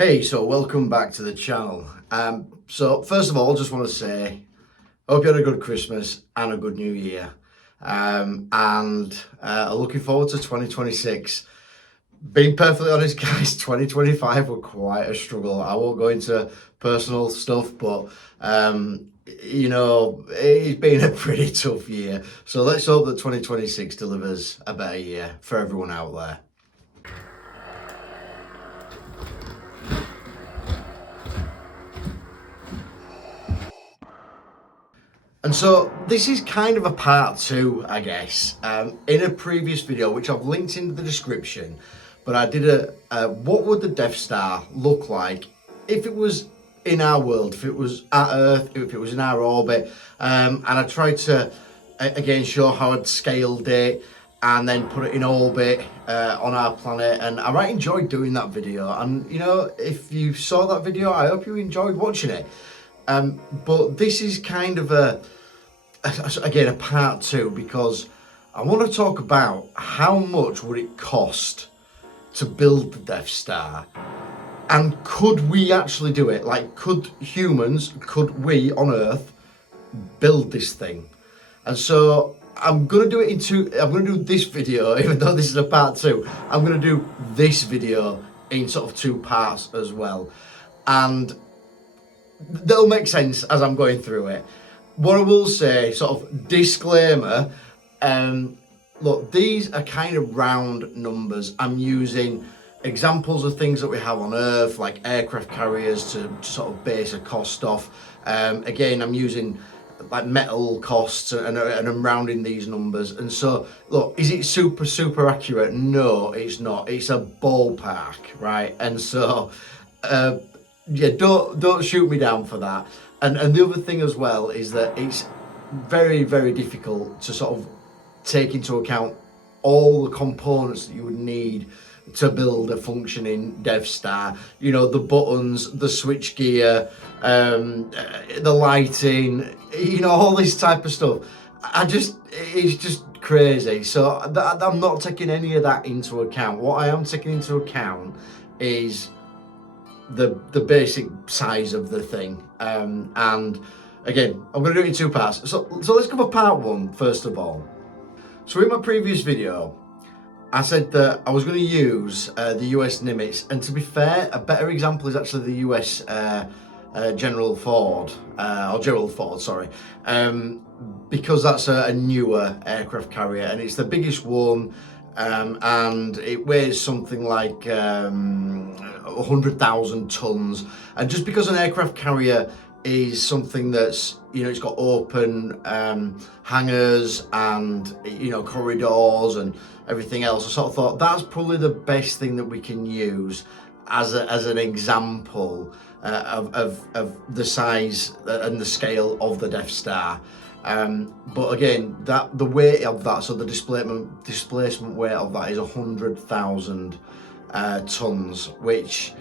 Hey, so welcome back to the channel. So first of all, just want to say, hope you had a good Christmas and a good New Year. Looking forward to 2026. Being perfectly honest, guys, 2025 were quite a struggle. I won't go into personal stuff, but it's been a pretty tough year. So let's hope that 2026 delivers a better year for everyone out there. And so this is kind of a part two, I guess. In a previous video, which I've linked in the description, but I did what would the Death Star look like if it was in our world, if it was at Earth, if it was in our orbit. And I tried to, again, show how I'd scaled it and then put it in orbit on our planet. And I really enjoyed doing that video. And, you know, if you saw that video, I hope you enjoyed watching it. But this is kind of again a part two, because I want to talk about how much would it cost to build the Death Star, and could we actually do it? Like, could we on Earth build this thing? And so I'm going to do this video, even though this is a part two, I'm going to do this video in sort of two parts as well. And they'll make sense as I'm going through it. What I will say, sort of disclaimer, look, these are kind of round numbers. I'm using examples of things that we have on Earth, like aircraft carriers, to sort of base a cost off. Again, I'm using like metal costs and I'm rounding these numbers. And so, look, is it super accurate? No, it's not. It's a ballpark, right? And so, yeah, don't shoot me down for that. And the other thing as well is that it's very difficult to sort of take into account all the components that you would need to build a functioning Death Star. You know, the buttons, the switch gear, the lighting, you know, all this type of stuff. It's just crazy. So I'm not taking any of that into account. What I am taking into account is the basic size of the thing. And again, I'm going to do it in two parts. So let's cover part one first of all. So in my previous video, I said that I was going to use the US Nimitz, and to be fair, a better example is actually the US Gerald Ford, sorry, because that's a newer aircraft carrier and it's the biggest one. And it weighs something like 100,000 tons. And just because an aircraft carrier is something that's, you know, it's got open hangars and, you know, corridors and everything else, I sort of thought that's probably the best thing that we can use as an example of the size and the scale of the Death Star. But again, the weight of that, so the displacement weight of that is 100,000 tons, which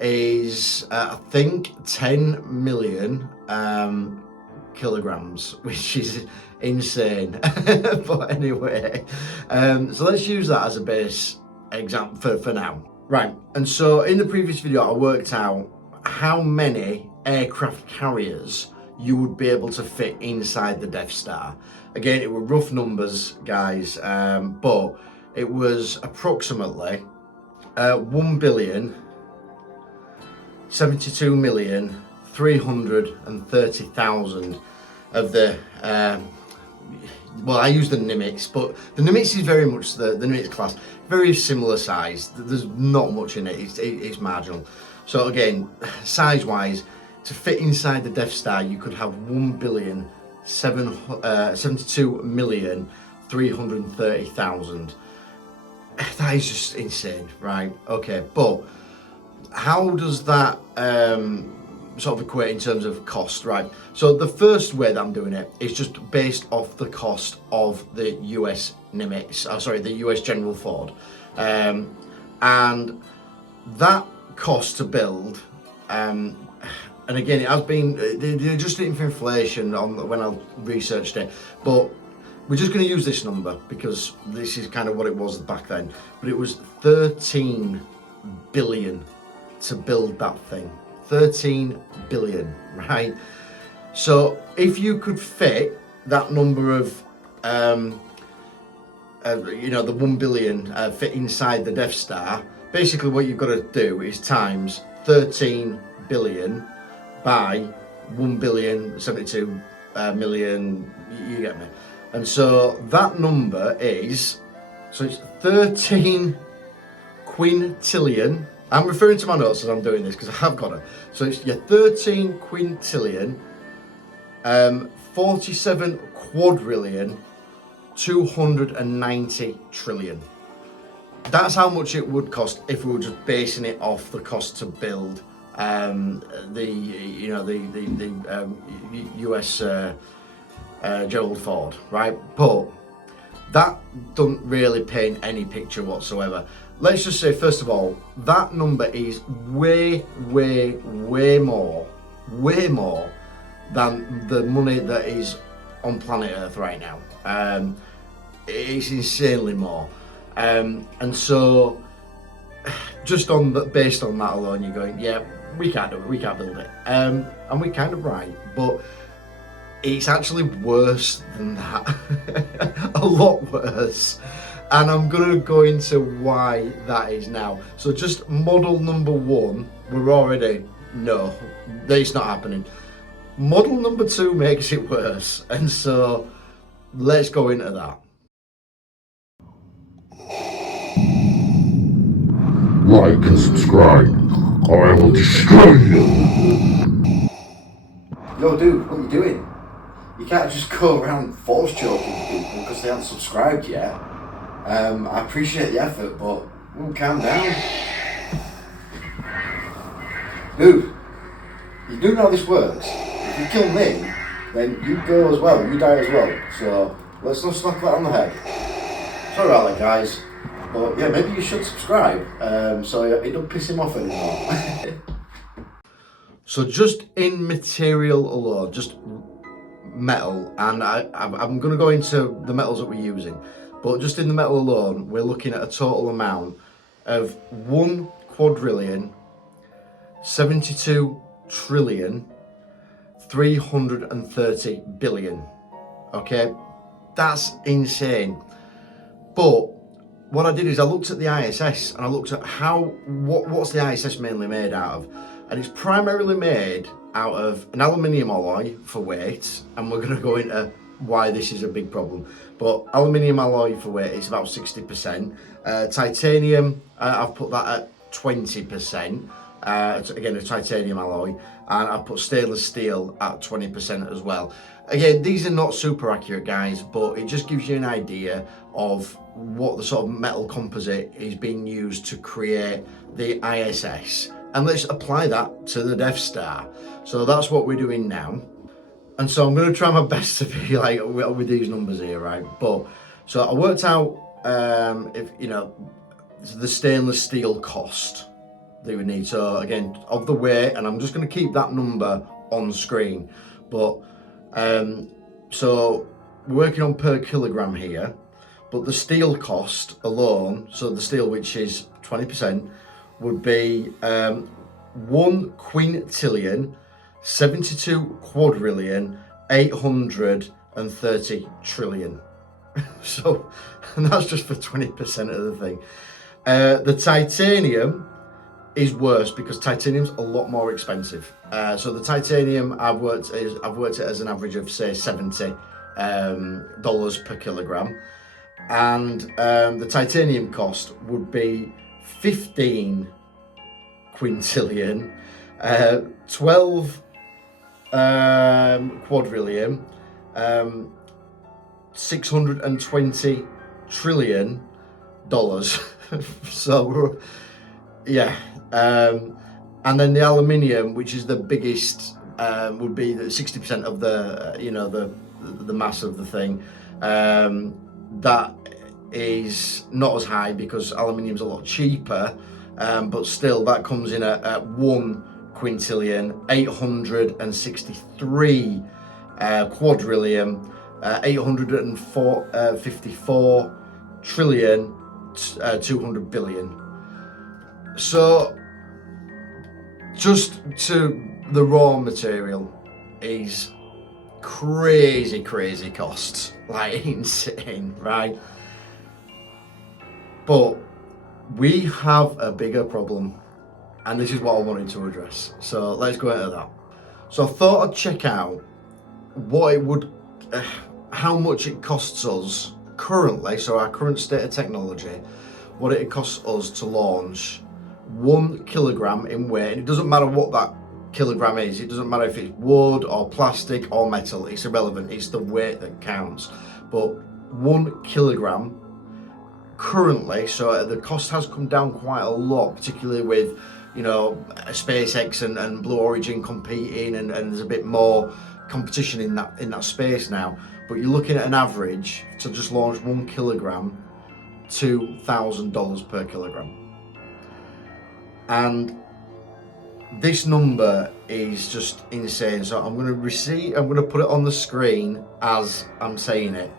is I think 10 million kilograms, which is insane. But anyway, so let's use that as a base example for now. Right, and so in the previous video I worked out how many aircraft carriers you would be able to fit inside the Death Star. Again, it were rough numbers, guys, but it was approximately 1,072,330,000 of the well, I use the Nimitz, but the Nimitz is very much the Nimitz class, very similar size. There's not much in it, it's marginal. So again, size wise, to fit inside the Death Star, you could have 1,072,330,000. That is just insane, right? Okay, but how does that sort of equate in terms of cost, right? So the first way that I'm doing it is just based off the cost of the US Nimitz, the US General Ford, and that cost to build. And again, it has been, they're just looking for inflation on when I researched it, but we're just going to use this number because this is kind of what it was back then. But it was 13 billion to build that thing. 13 billion, right? So if you could fit that number of, you know, the 1 billion fit inside the Death Star, basically what you've got to do is times 13 billion by 1 billion 72 million, you get me? And so that number is, so it's 13 quintillion. I'm referring to my notes as I'm doing this because I have got it. So it's your 13 quintillion, 47 quadrillion, 290 trillion. That's how much it would cost if we were just basing it off the cost to build the US Gerald Ford, right? But that doesn't really paint any picture whatsoever. Let's just say, first of all, that number is way more than the money that is on planet Earth right now. It's insanely more. And so, just based on that alone, you're going, yeah, we can't do it, we can't build it. And we're kind of right, but it's actually worse than that. A lot worse. And I'm gonna go into why that is now. So just model number one, we're already, no, it's not happening. Model number two makes it worse. And so let's go into that. Like and subscribe, or I will destroy you. Yo, dude, what are you doing? You can't just go around force choking people because they haven't subscribed yet. I appreciate the effort, but we'll calm down. Dude, you do know how this works. If you kill me, then you go as well, you die as well. So let's not slap that on the head. Sorry about that, guys. But yeah, maybe you should subscribe so it don't piss him off anymore. So just in material alone, just metal, and I'm going to go into the metals that we're using, but just in the metal alone, we're looking at a total amount of 1 quadrillion, 72 trillion, 330 billion. Okay, that's insane. But what I did is I looked at the ISS and I looked at what's the ISS mainly made out of, and it's primarily made out of an aluminium alloy for weight, and we're going to go into why this is a big problem. But aluminium alloy for weight is about 60%. Titanium, I've put that at 20%. Again, a titanium alloy, and I've put stainless steel at 20% as well. Again, these are not super accurate, guys, but it just gives you an idea of what the sort of metal composite is being used to create the ISS. And let's apply that to the Death Star. So that's what we're doing now. And so I'm going to try my best to be like with these numbers here, right? But so I worked out if you know the stainless steel cost that we need. So again, of the weight, and I'm just going to keep that number on screen. But so we're working on per kilogram here, but the steel cost alone, so the steel, which is 20%, would be 1 quintillion, 72 quadrillion, 830 trillion. So, and that's just for 20% of the thing. The titanium is worse because titanium's a lot more expensive. So the titanium I've worked it as an average of say $70 per kilogram, and the titanium cost would be 15 quintillion, 12 quadrillion, 620 trillion dollars. So yeah, and then the aluminium, which is the biggest, would be 60% of the the mass of the thing. That is not as high because aluminium's a lot cheaper, but still that comes in at 1 quintillion, 863 quadrillion, 854 trillion, 200 billion. So just to the raw material is crazy costs, like insane, right? But we have a bigger problem, and this is what I wanted to address. So let's go into that. So I thought I'd check out what it would, how much it costs us currently, so our current state of technology, what it costs us to launch 1 kilogram in weight. And it doesn't matter what that kilogram is, it doesn't matter if it's wood or plastic or metal, it's irrelevant, it's the weight that counts. But 1 kilogram currently, so the cost has come down quite a lot, particularly with, you know, SpaceX and Blue Origin competing, and there's a bit more competition in that space now. But you're looking at an average to just launch 1 kilogram, $2,000 per kilogram. And this number is just insane. So I'm going to put it on the screen as I'm saying it.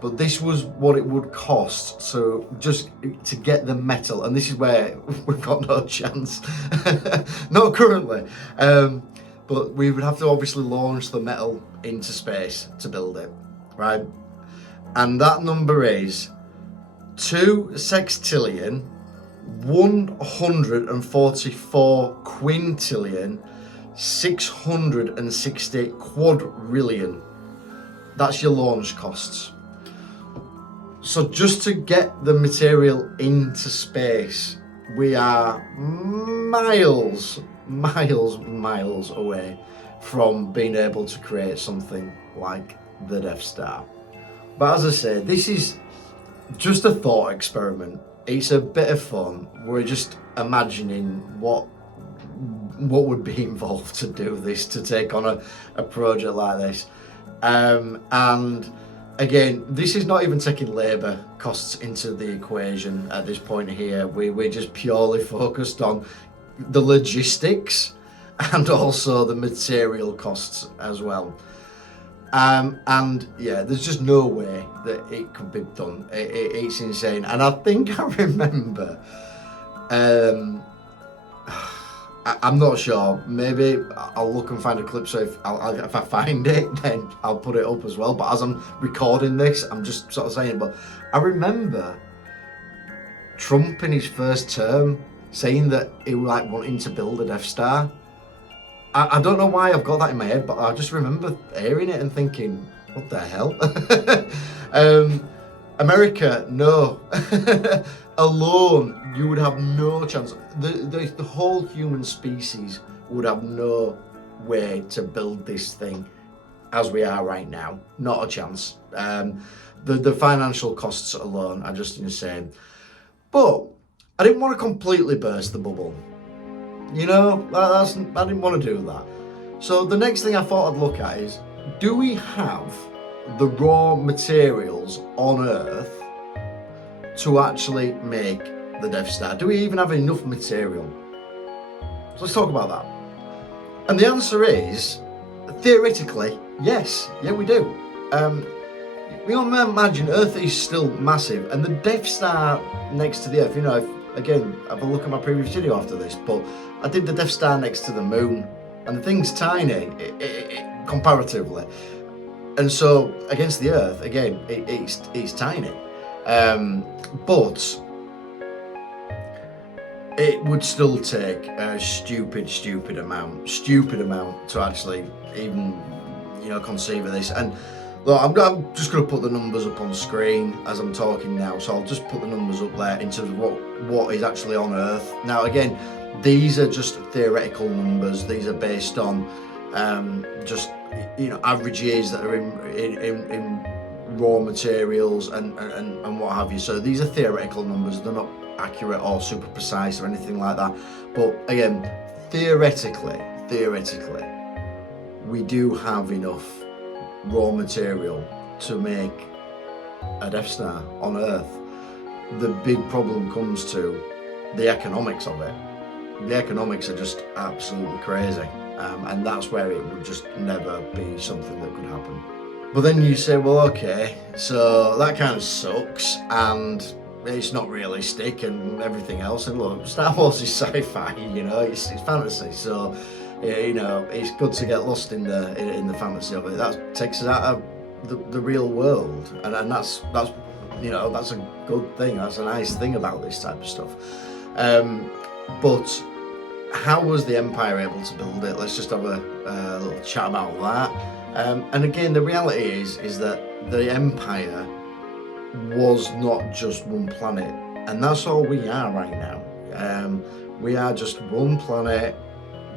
But this was what it would cost, so just to get the metal, and this is where we've got no chance, not currently, but we would have to obviously launch the metal into space to build it, right? And that number is 2 sextillion, 144 quintillion, 660 quadrillion. That's your launch costs. So just to get the material into space, we are miles away from being able to create something like the Death Star. But as I say, this is just a thought experiment. It's a bit of fun. We're just imagining what would be involved to do this, to take on a project like this. And again, this is not even taking labour costs into the equation at this point here. We're just purely focused on the logistics and also the material costs as well. And yeah, there's just no way that it could be done. It's insane. And I think I remember, I'm not sure, maybe I'll look and find a clip, so if I find it, then I'll put it up as well. But as I'm recording this, I'm just sort of saying, but I remember Trump in his first term saying that he was like wanting to build a Death Star. I don't know why I've got that in my head, but I just remember hearing it and thinking, what the hell? America, no. Alone, you would have no chance. The whole human species would have no way to build this thing as we are right now. Not a chance. The financial costs alone are just insane. But I didn't want to completely burst the bubble. You know, I didn't want to do that. So the next thing I thought I'd look at is, do we have the raw materials on Earth to actually make the Death Star? Do we even have enough material? So let's talk about that. And the answer is, theoretically, yes. Yeah, we do. We all imagine Earth is still massive, and the Death Star next to the Earth, you know, again, have a look at my previous video after this, but I did the Death Star next to the moon, and the thing's tiny, comparatively. And so, against the Earth, again, it's tiny. But it would still take a stupid amount to actually even, you know, conceive of this. And look, I'm just going to put the numbers up on screen as I'm talking now, so I'll just put the numbers up there in terms of what is actually on Earth. Now again, these are just theoretical numbers. These are based on just, you know, averages that are in raw materials and what have you. So these are theoretical numbers. They're not accurate or super precise or anything like that. But again, theoretically, we do have enough raw material to make a Death Star on Earth. The big problem comes to the economics of it. The economics are just absolutely crazy, and that's where it would just never be something that could happen. But then you say, well, okay, so that kind of sucks, and it's not realistic and everything else. And look, Star Wars is sci-fi, you know, it's fantasy, so you know, it's good to get lost in the fantasy of it. That takes us out of the real world, and that's you know, that's a good thing. That's a nice thing about this type of stuff. But how was the Empire able to build it? Let's just have a little chat about that. And again, the reality is that the Empire was not just one planet, and that's all we are right now. We are just one planet,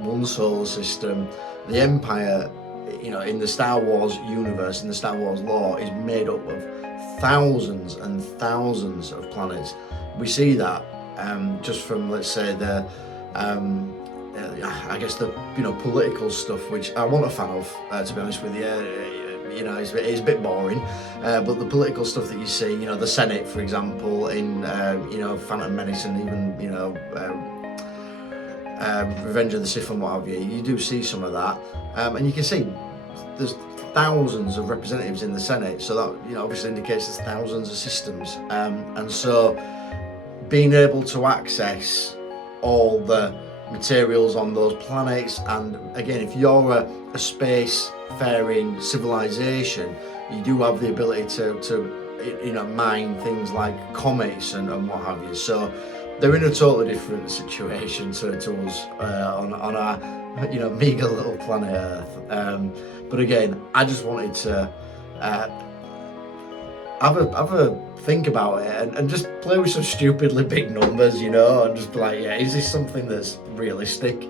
one solar system. The Empire, you know, in the Star Wars universe, in the Star Wars lore, is made up of thousands and thousands of planets. We see that just from, let's say, the I guess the, you know, political stuff, which I wasn't a fan of, to be honest with you. You know, it's a bit boring, but the political stuff that you see, you know, the Senate, for example, in you know, Phantom Menace, and even, you know, Revenge of the Sith and what have you, you do see some of that, and you can see there's thousands of representatives in the Senate, so that, you know, obviously indicates there's thousands of systems, and so being able to access all the materials on those planets, and again, if you're a space-faring civilization, you do have the ability to you know, mine things like comets and what have you. So they're in a totally different situation to us on our, you know, meager little planet Earth. But again, I just wanted to have a think about it and just play with some stupidly big numbers, you know, and just be like, yeah, is this something that's realistic?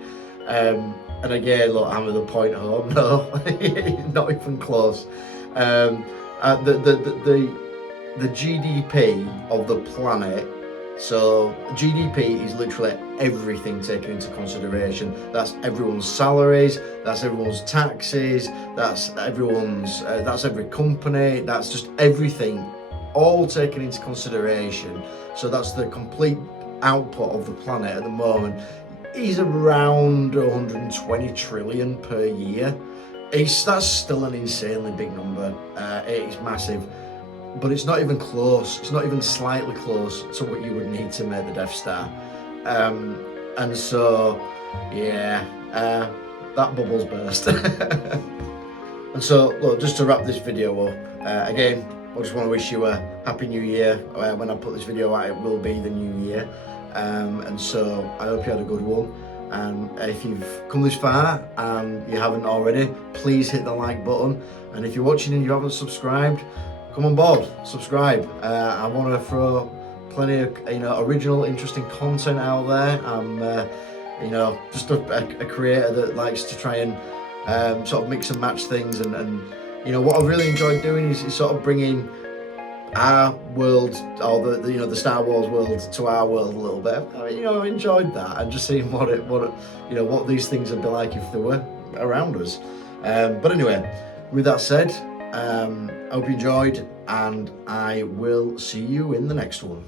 And again, look, hammer the point home. No, not even close. The GDP of the planet. So GDP is literally everything taken into consideration. That's everyone's salaries, that's everyone's taxes, that's everyone's, that's every company, that's just everything, all taken into consideration. So that's the complete output of the planet at the moment. Is around 120 trillion per year. That's still an insanely big number. It is massive. But it's not even close, it's not even slightly close to what you would need to make the Death Star. And so, yeah, that bubble's burst. And so, look, just to wrap this video up, again, I just want to wish you a Happy New Year. When I put this video out, it will be the new year. And so, I hope you had a good one. And if you've come this far and you haven't already, please hit the like button. And if you're watching and you haven't subscribed, come on board, subscribe. I want to throw plenty of, you know, original, interesting content out there. I'm, you know, just a creator that likes to try and sort of mix and match things. And you know, what I've really enjoyed doing is sort of bringing our world, or the you know, the Star Wars world, to our world a little bit. You know, I enjoyed that, and just seeing what you know, what these things would be like if they were around us. But anyway, with that said, I hope you enjoyed, and I will see you in the next one.